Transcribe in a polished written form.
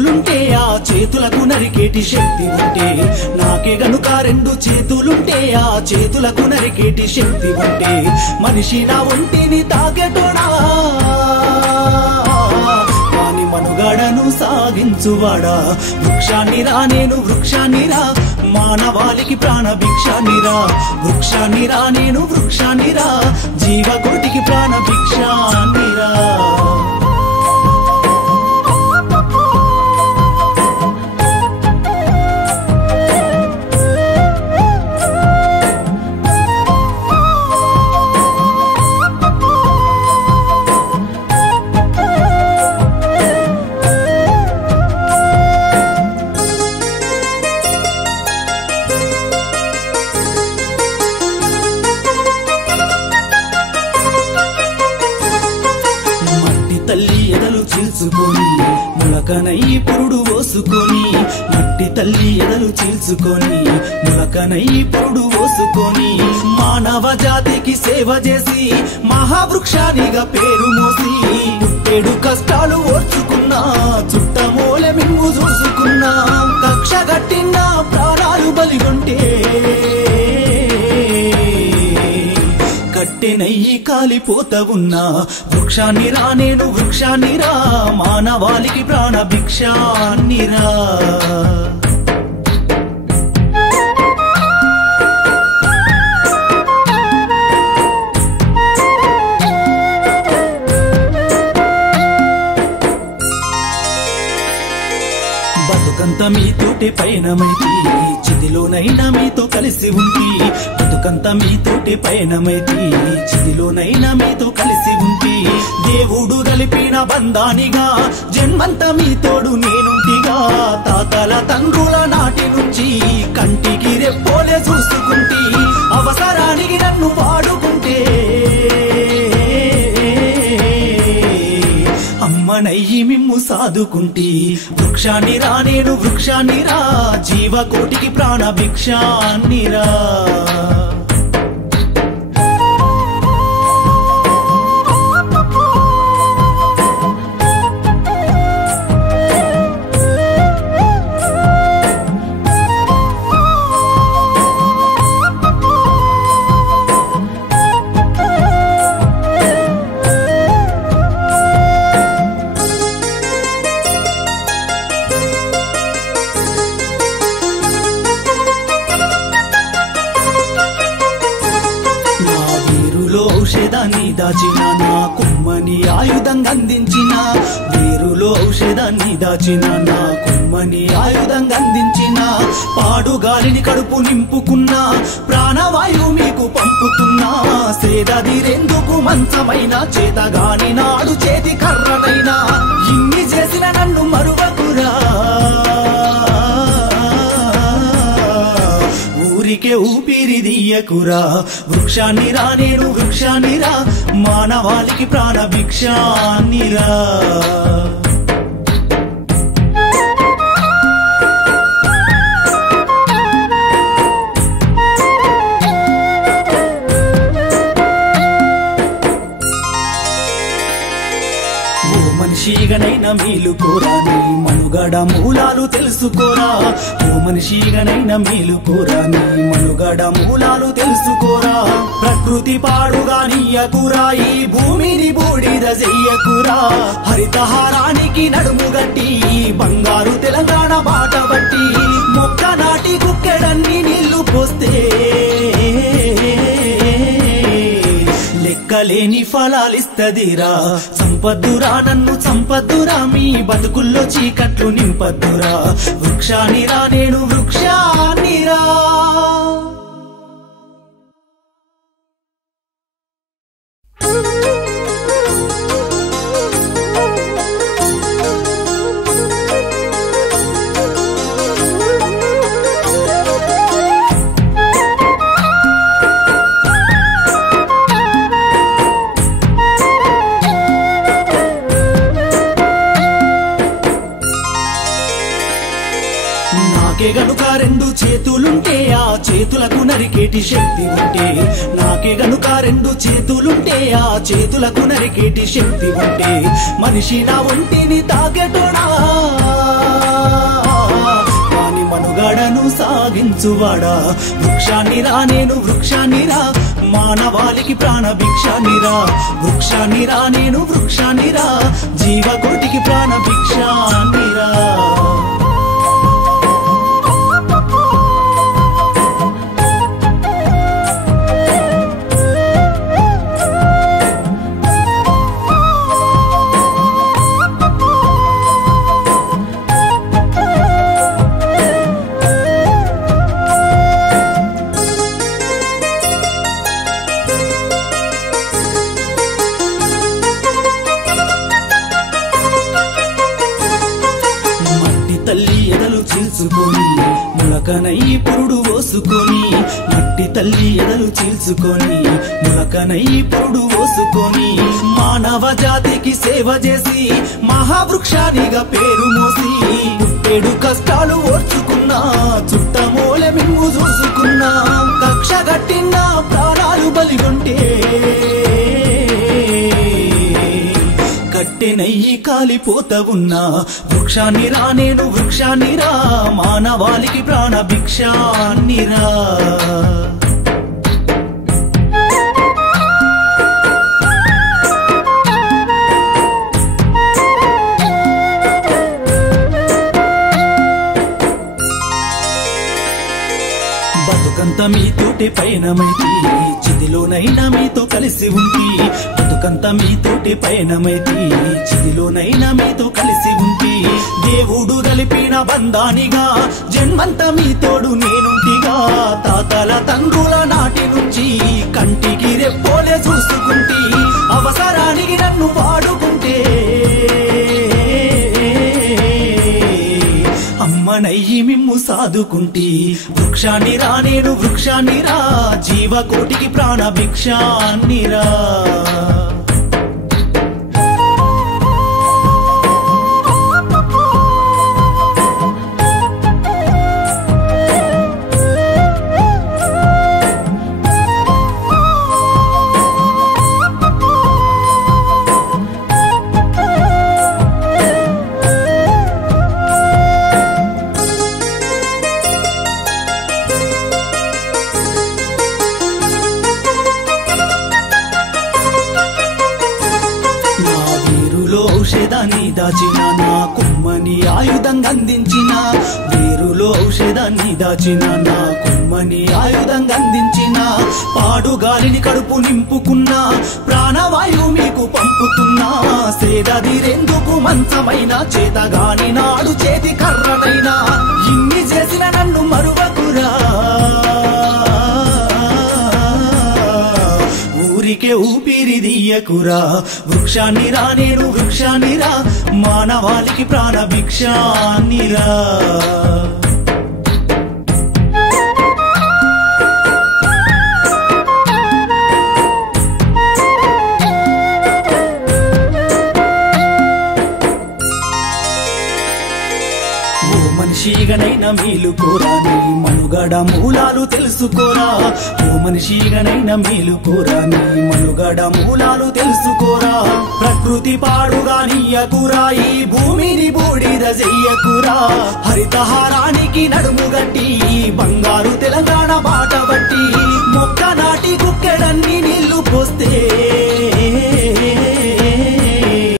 చేతులుంటే ఆ చేతులకు నరికేటి శక్తి ఉంటే, నాకే గనుక రెండు చేతులుంటే ఆ చేతులకు నరికేటి శక్తి ఉంటే, మనిషి నా ఒంటిని తాకెటోడా వాని మనుగడను సాగించువాడా. వృక్షాన్నిరా నేను వృక్షాన్నిరా, మానవాళికి ప్రాణ భిక్షాన్నిరా. వృక్షాన్నిరా నేను వృక్షాన్నిరా, జీవకోటికి ప్రాణ భిక్షాన్నిరా. ములకనై పురుడు ఓసుకొని, మట్టి తల్లి ఎదలు చీల్చుకొని, ములకనై పురుడు ఓసుకొని, మానవ జాతికి సేవ చేసి మహావృక్షానిగా పేరు మోసి, పుట్టేడు కష్టాలు ఓర్చుకున్నా చుట్టమూలె మిమ్ము చూసుకున్నా, కక్ష గట్టిన ప్రాణాలు బలిగొంటే కట్టెనయ్యి కాలిపోత ఉన్నా. వృక్షాన్నిరా నేను వృక్షాన్నిరా, మానవాళికి ప్రాణ భిక్షాన్నిరా. బతుకంత మీతోటి పయనమైతి, చిదిలోనైనా మీతో కలిసి ఉంటి. బతుకంత మీతోటి పయనమైతి, చిదిలోనైనా మీతో కలిసి ఉంటి. దేవుడు కలిపిన బంధానిగా జన్మంతా మీతోడు నేనుంటిగా. తాతల తండ్రుల నాటి నుంచి కంటికి రెప్పోలే చూసుకుంటి, అవసరానికి నన్ను వాడుకుంటే అమ్మనయ్యి మిమ్ము సాదుకుంటి. వృక్షాన్నిరా నేను వృక్షాన్నిరా, జీవకోటికి ప్రాణ భిక్షాన్నిరా. ఔషధాన్ని దాచిన నా కుమ్మని ఆయుధంగా అందించిన, వేరులో ఔషధాన్ని దాచిన నా కుమ్మని ఆయుధంగా అందించిన, పాడుగాలిని కడుపు నింపుకున్న ప్రాణవాయువు మీకు పంపుతున్నా. సేదదీరెందుకు మంచమైన చేతగాని నాడు చేతి కర్రనైనా, ఇన్ని చేసిన నన్ను మరువకురా. ఊరికే ఊపిరిదీయకురా. వృక్షాన్నిరా నేను వృక్షాన్నిరా, మానవాళికి ప్రాణ భిక్షాన్నిరా. మనిషిగనైనా మేలుకోరా, నీ మనుగడ మూలాలు తెలుసుకోరా. ఓ మనిషిగనైనా మేలుకోరా, నీ మనుగడ మూలాలు తెలుసుకోరా. ప్రకృతి పాడుగా నీయకురా, ఈ భూమిని బూడిద చెయ్యకురా. హరితహారానికి నడుము గట్టి బంగారు తెలంగాణ బాట బట్టి, మొక్క నాటి కుక్కెడన్ని నీళ్లు పోస్తే లెక్కలేని ఫలాలిస్తదిరా. సంపద్దురా నన్ను సంపద్దురా, మీ బతుకుల్లో చీకట్లు నింపద్దురా. వృక్షాన్నిరా నేను వృక్షాన్నిరా. నాకే గనుక రెండు చేతులుంటే ఆ చేతులకు నరికేటి శక్తి ఉంటే నాకే గనుక రెండు చేతులుంటే ఆ చేతులకు నరికేటి శక్తి ఉంటే మనిషి నా ఒంటిని తాకెటోడా వాని మనుగడను సాగించువాడా వృక్షాన్నిరా నేను వృక్షాన్నిరా మానవాళికి ప్రాణ భిక్షాన్నిరా వృక్షాన్నిరా నేను వృక్షాన్నిరా జీవకోటికి ప్రాణ భిక్షాన్నిరా ములకనై పురుడు ఓసుకొని మట్టి తల్లి ఎదలు చీల్చుకొని ములకనై పురుడు ఓసుకొని మానవ జాతికి సేవ చేసి మహావృక్షానిగా పేరు మోసి పుట్టేడు కష్టాలు ఓర్చుకున్నా చుట్టమూలె మిమ్ము చూసుకున్నా కక్ష గట్టిన ప్రాణాలు బలిగొంటే కట్టెనయ్యి కాలిపోత ఉన్నా వృక్షాన్నిరా నేను వృక్షాన్నిరా మానవాళికి ప్రాణ భిక్షాన్నిరా బతుకంత మీతోటి పయనమైతి చిదిలోనైనా మీతో కలిసి ఉంటి బతుకంత మీతోటి పయనమైతి చిదిలోనైనా మీతో కలిసి ఉంటి దేవుడు కలిపిన బంధానిగా జన్మంతా మీతోడు నేనుంటిగా తాతల తండ్రుల నాటి నుంచి కంటికి రెప్పోలే చూసుకుంటి అవసరానికి నన్ను వాడుకుంటే అమ్మనయ్యి మిమ్ము సాదుకుంటి వృక్షాన్నిరా నేను వృక్షాన్నిరా జీవకోటికి ప్రాణ భిక్షాన్నిరా ఔషధాన్ని దాచిన నా కుమ్మని ఆయుధంగా అందించిన వేరులో ఔషధాన్ని దాచిన నా కుమ్మని ఆయుధంగా అందించిన పాడుగాలిని కడుపు నింపుకున్నా ప్రాణవాయువు మీకు పంపుతున్నా సేదదీరెందుకు మంచమైన చేతగాని నాడు చేతి కర్రనైనా ఇన్ని చేసిన నన్ను మరువకురా ఊరికే ఊపిరిదీయకురా వృక్షాన్నిరా నేను వృక్షాన్నిరా మానవాళికి ప్రాణ భిక్షాన్నిరా మనిషిగనైనా మేలుకోరా నీ మనుగడ మూలాలు తెలుసుకోరా ఓ మనిషిగనైనా మేలుకోరా నీ మనుగడ మూలాలు తెలుసుకోరా ప్రకృతి పాడుగా నీయకురా ఈ భూమిని బూడిద చెయ్యకురా హరితహారానికి నడుము గట్టి బంగారు తెలంగాణ బాట బట్టి